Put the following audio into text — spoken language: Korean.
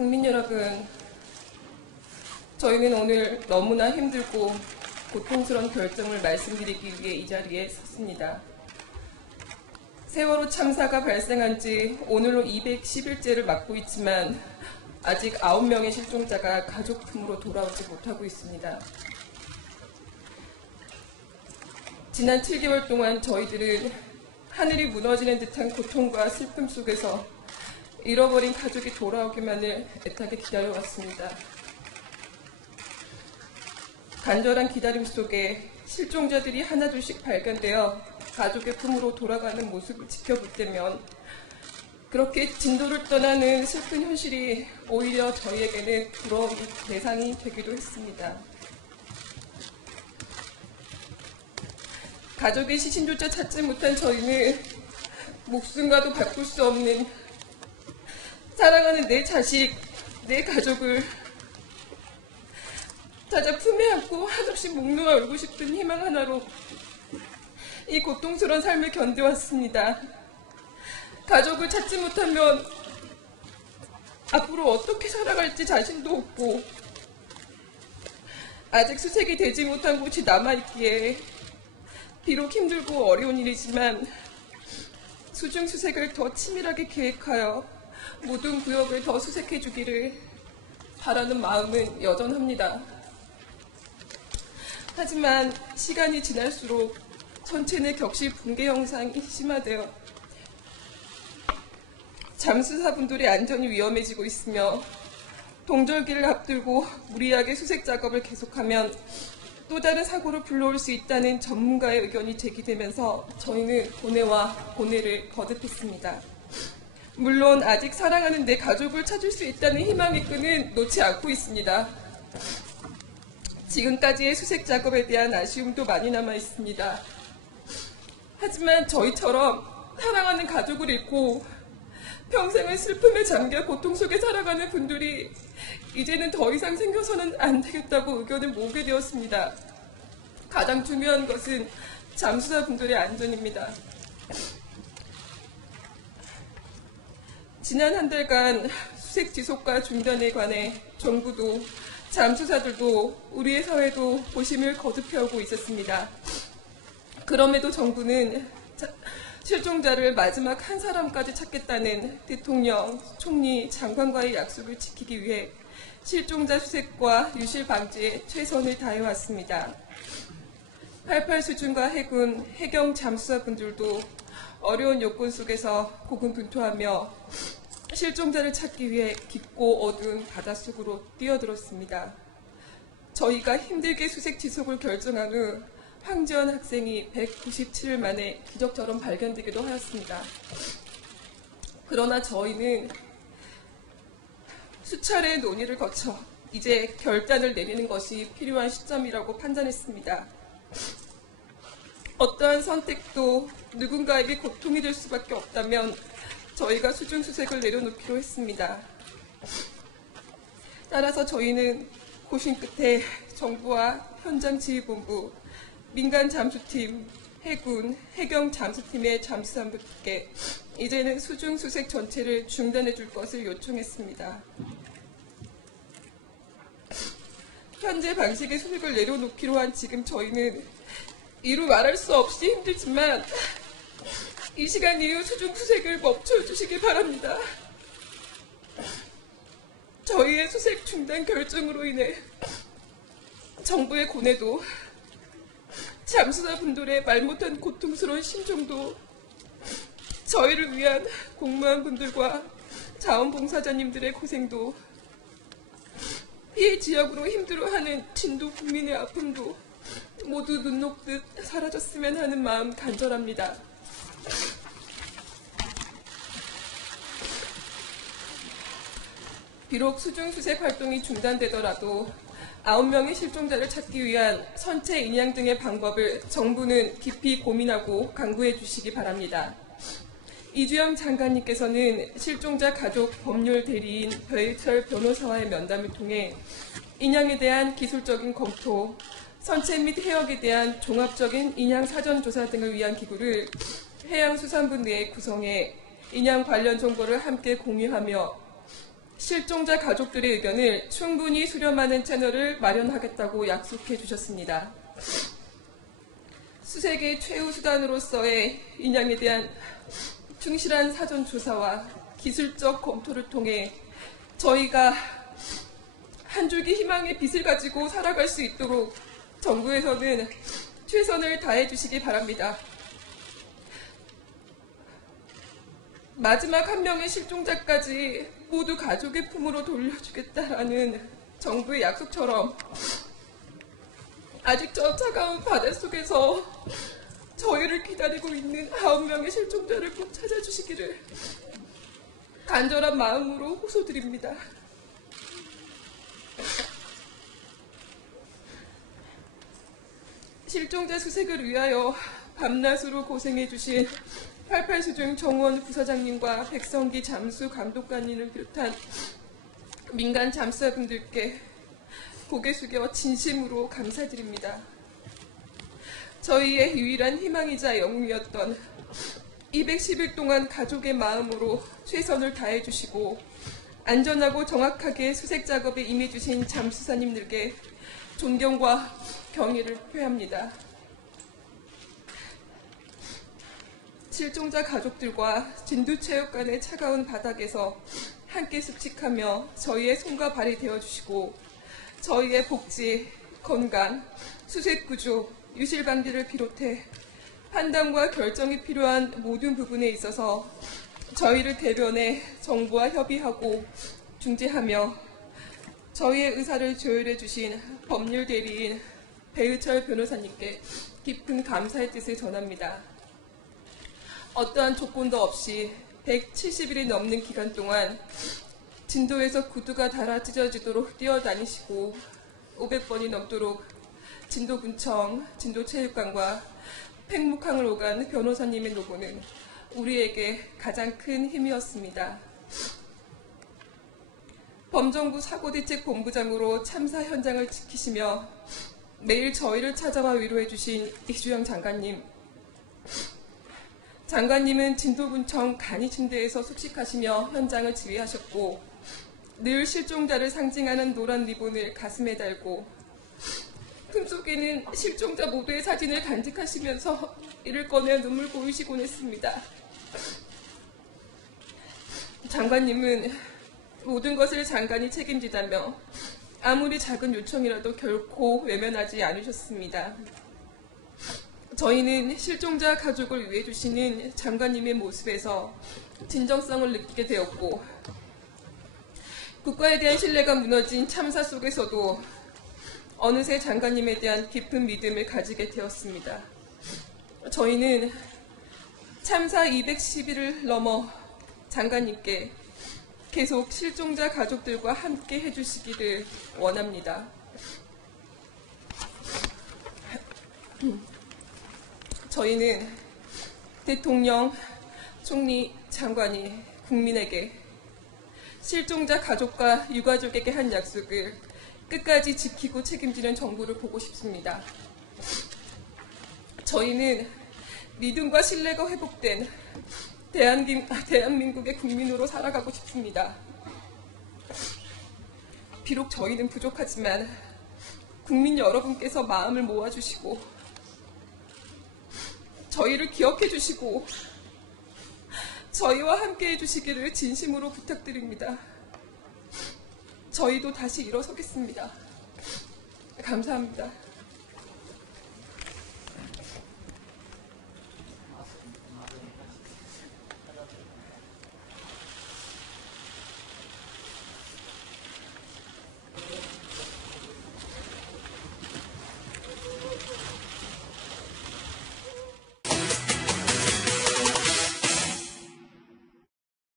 국민 여러분, 저희는 오늘 너무나 힘들고 고통스러운 결정을 말씀드리기 위해 이 자리에 섰습니다. 세월호 참사가 발생한 지 오늘로 210일째를 맞고 있지만 아직 9명의 실종자가 가족 품으로 돌아오지 못하고 있습니다. 지난 7개월 동안 저희들은 하늘이 무너지는 듯한 고통과 슬픔 속에서 잃어버린 가족이 돌아오기만을 애타게 기다려왔습니다. 간절한 기다림 속에 실종자들이 하나둘씩 발견되어 가족의 품으로 돌아가는 모습을 지켜볼 때면 그렇게 진도를 떠나는 슬픈 현실이 오히려 저희에게는 부러운 대상이 되기도 했습니다. 가족의 시신조차 찾지 못한 저희는 목숨과도 바꿀 수 없는 사랑하는 내 자식, 내 가족을 찾아 품에 안고 한없이 목 놓아 울고 싶은 희망 하나로 이 고통스러운 삶을 견뎌왔습니다. 가족을 찾지 못하면 앞으로 어떻게 살아갈지 자신도 없고 아직 수색이 되지 못한 곳이 남아있기에 비록 힘들고 어려운 일이지만 수중 수색을 더 치밀하게 계획하여 모든 구역을 더 수색해주기를 바라는 마음은 여전합니다. 하지만 시간이 지날수록 전체 내 격식 붕괴 현상이 심화되어 잠수사분들의 안전이 위험해지고 있으며 동절기를 앞두고 무리하게 수색 작업을 계속하면 또 다른 사고를 불러올 수 있다는 전문가의 의견이 제기되면서 저희는 고뇌와 고뇌를 거듭했습니다. 물론 아직 사랑하는 내 가족을 찾을 수 있다는 희망의 끈은 놓지 않고 있습니다. 지금까지의 수색 작업에 대한 아쉬움도 많이 남아 있습니다. 하지만 저희처럼 사랑하는 가족을 잃고 평생을 슬픔에 잠겨 고통 속에 살아가는 분들이 이제는 더 이상 생겨서는 안 되겠다고 의견을 모으게 되었습니다. 가장 중요한 것은 잠수사분들의 안전입니다. 지난 한 달간 수색 지속과 중단에 관해 정부도 잠수사들도 우리의 사회도 고심을 거듭해오고 있었습니다. 그럼에도 정부는 실종자를 마지막 한 사람까지 찾겠다는 대통령, 총리, 장관과의 약속을 지키기 위해 실종자 수색과 유실 방지에 최선을 다해왔습니다. 88 수중과 해군, 해경 잠수사분들도 어려운 요건 속에서 고군분투하며 실종자를 찾기 위해 깊고 어두운 바닷속으로 뛰어들었습니다. 저희가 힘들게 수색 지속을 결정한 후 황지연 학생이 197일 만에 기적처럼 발견되기도 하였습니다. 그러나 저희는 수차례의 논의를 거쳐 이제 결단을 내리는 것이 필요한 시점이라고 판단했습니다. 어떠한 선택도 누군가에게 고통이 될 수밖에 없다면 저희가 수중 수색을 내려놓기로 했습니다. 따라서 저희는 고심 끝에 정부와 현장지휘본부, 민간 잠수팀, 해군, 해경 잠수팀의 잠수사분들께 이제는 수중 수색 전체를 중단해 줄 것을 요청했습니다. 현재 방식의 수색을 내려놓기로 한 지금 저희는 이루 말할 수 없이 힘들지만 이 시간 이후 수중 수색을 멈춰주시기 바랍니다. 저희의 수색 중단 결정으로 인해 정부의 고뇌도 잠수사분들의 말 못한 고통스러운 심정도 저희를 위한 공무원분들과 자원봉사자님들의 고생도 피해 지역으로 힘들어하는 진도 국민의 아픔도 모두 눈 녹듯 사라졌으면 하는 마음 간절합니다. 비록 수중 수색 활동이 중단되더라도 9명의 실종자를 찾기 위한 선체 인양 등의 방법을 정부는 깊이 고민하고 강구해 주시기 바랍니다. 이주영 장관님께서는 실종자 가족 법률 대리인 배희철 변호사와의 면담을 통해 인양에 대한 기술적인 검토, 선체 및 해역에 대한 종합적인 인양 사전조사 등을 위한 기구를 해양수산부 내에 구성해 인양 관련 정보를 함께 공유하며 실종자 가족들의 의견을 충분히 수렴하는 채널을 마련하겠다고 약속해 주셨습니다. 수색의 최후 수단으로서의 인양에 대한 충실한 사전 조사와 기술적 검토를 통해 저희가 한 줄기 희망의 빛을 가지고 살아갈 수 있도록 정부에서는 최선을 다해 주시기 바랍니다. 마지막 한 명의 실종자까지 모두 가족의 품으로 돌려주겠다라는 정부의 약속처럼 아직 저 차가운 바닷속에서 저희를 기다리고 있는 9명의 실종자를 꼭 찾아주시기를 간절한 마음으로 호소드립니다. 실종자 수색을 위하여 밤낮으로 고생해주신 88수중 정원 부사장님과 백성기 잠수 감독관님을 비롯한 민간 잠수사분들께 고개 숙여 진심으로 감사드립니다. 저희의 유일한 희망이자 영웅이었던 210일 동안 가족의 마음으로 최선을 다해주시고 안전하고 정확하게 수색 작업에 임해주신 잠수사님들께 존경과 경의를 표합니다. 실종자 가족들과 진두체육관의 차가운 바닥에서 함께 숙식하며 저희의 손과 발이 되어주시고 저희의 복지, 건강, 수색 구조, 유실 방지를 비롯해 판단과 결정이 필요한 모든 부분에 있어서 저희를 대변해 정부와 협의하고 중재하며 저희의 의사를 조율해 주신 법률 대리인 배의철 변호사님께 깊은 감사의 뜻을 전합니다. 어떠한 조건도 없이 170일이 넘는 기간 동안 진도에서 구두가 닳아 찢어지도록 뛰어다니시고 500번이 넘도록 진도군청, 진도체육관과 팽목항을 오간 변호사님의 노고는 우리에게 가장 큰 힘이었습니다. 범정부 사고대책본부장으로 참사 현장을 지키시며 매일 저희를 찾아와 위로해 주신 이주영 장관님, 장관님은 진도군청 간이침대에서 숙식하시며 현장을 지휘하셨고 늘 실종자를 상징하는 노란 리본을 가슴에 달고 품속에는 실종자 모두의 사진을 간직하시면서 이를 꺼내 눈물 보이시곤 했습니다. 장관님은 모든 것을 장관이 책임지다며 아무리 작은 요청이라도 결코 외면하지 않으셨습니다. 저희는 실종자 가족을 위해 주시는 장관님의 모습에서 진정성을 느끼게 되었고 국가에 대한 신뢰가 무너진 참사 속에서도 어느새 장관님에 대한 깊은 믿음을 가지게 되었습니다. 저희는 참사 210일을 넘어 장관님께 계속 실종자 가족들과 함께 해주시기를 원합니다. 저희는 대통령, 총리, 장관이 국민에게 실종자 가족과 유가족에게 한 약속을 끝까지 지키고 책임지는 정부를 보고 싶습니다. 저희는 믿음과 신뢰가 회복된 대한민국의 국민으로 살아가고 싶습니다. 비록 저희는 부족하지만 국민 여러분께서 마음을 모아주시고 저희를 기억해 주시고 저희와 함께 해주시기를 진심으로 부탁드립니다. 저희도 다시 일어서겠습니다. 감사합니다.